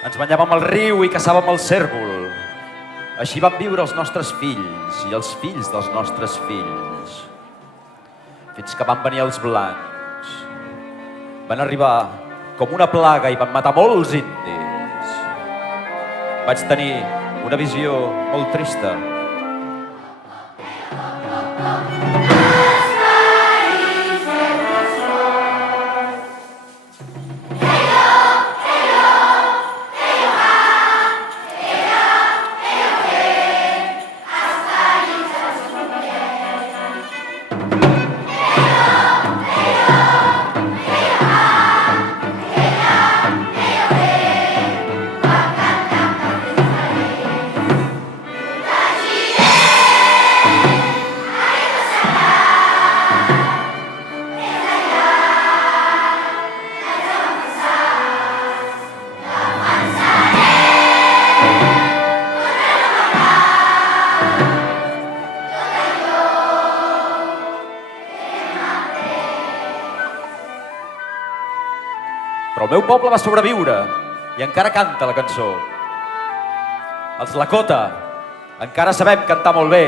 Ens banyàvem al riu i caçàvem el cérvol. Així van viure els nostres fills i els fills dels nostres fills. Fins que van venir els blancs. Van arribar com una plaga i van matar molts indis. Vaig tenir una visió molt trista. Però el meu poble va sobreviure i encara canta la cançó. Els Lakota encara sabem cantar molt bé.